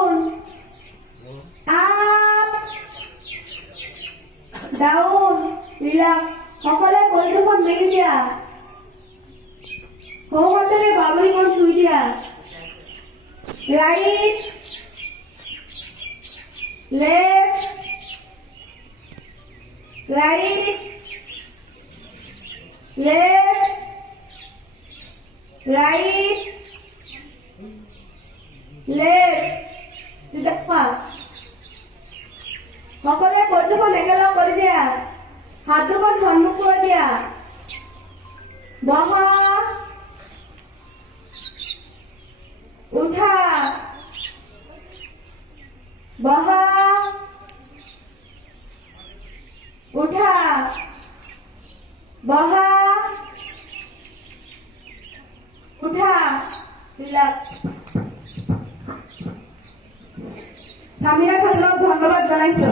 Down up down relax সকলে বন্ধুখন মেলি দিয়া সৌহাতেৰে বাবুৰিখন চুই দিয়া right left right left right left সিধা সকলে বন্ধুখন একেলগ কৰি দিয়া হাত দুখন সন্মুখ কৰি দিয়া বহা উঠা বহা উঠা বহা উঠা রিল্যাক্স সামিনা খানক ধন্যবাদ জানাইছো।